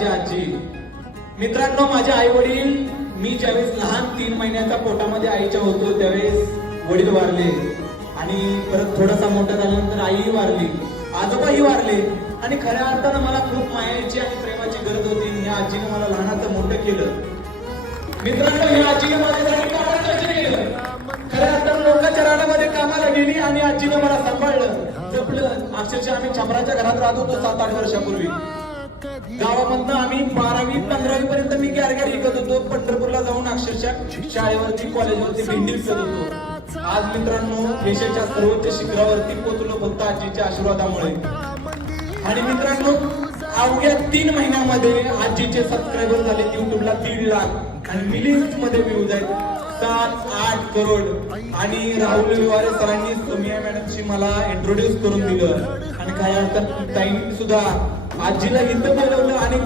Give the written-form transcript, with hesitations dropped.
माझी आजी. मित्रांनो, माझे आई वडील, मी ज्यावेळेस लहान 3 महिन्याचा पोटामध्ये आईच्या होतो त्यावेळेस वडील वारले आणि परत थोडासा मोठा झाल्यानंतर आईही वारली, आजोबाही वारले आणि खऱ्या अर्थानं मला खूप मायाची आणि प्रेमाची गरज होती. या आजीने मला लहानाचं मोठं केलं. मित्रांनो, या आजीने माझ्यासाठी कामाला केलं. खऱ्या अर्थानं लोकांच्या रानामध्ये कामाला गेली आणि आजीने मला सांभाळलं, जपलं. अक्षरशः आम्ही छपराच्या घरात राहत होतो 7-8 वर्षापूर्वी. गावामधनं आम्ही 12वी 15वी पर्यंत मी गॅरगॅर विकत होतो. पंढरपूरला जाऊन अक्षरशः शाळेवरती कॉलेजवरती भेंडी विकत होतो. आज मित्रांनो, देशाच्या सर्वोच्च शिखरावरती पोहोचलो फक्त आजीच्या आशीर्वादामुळे. आणि मित्रांनो, अवघ्या 3 महिन्यामध्ये आजीचे सबस्क्रायबर झाले युट्यूबला 1.5 लाख आणि मिलियन्स मध्ये व्ह्यूज आहेत 7-8 करोड. आणि राहुल विवारे सरांनी सोमिया मॅडमशी मला इंट्रोड्यूस करून दिलं आणि काही अर्थात ताईंनी सुद्धा आजीला इथं बोलवलं आणि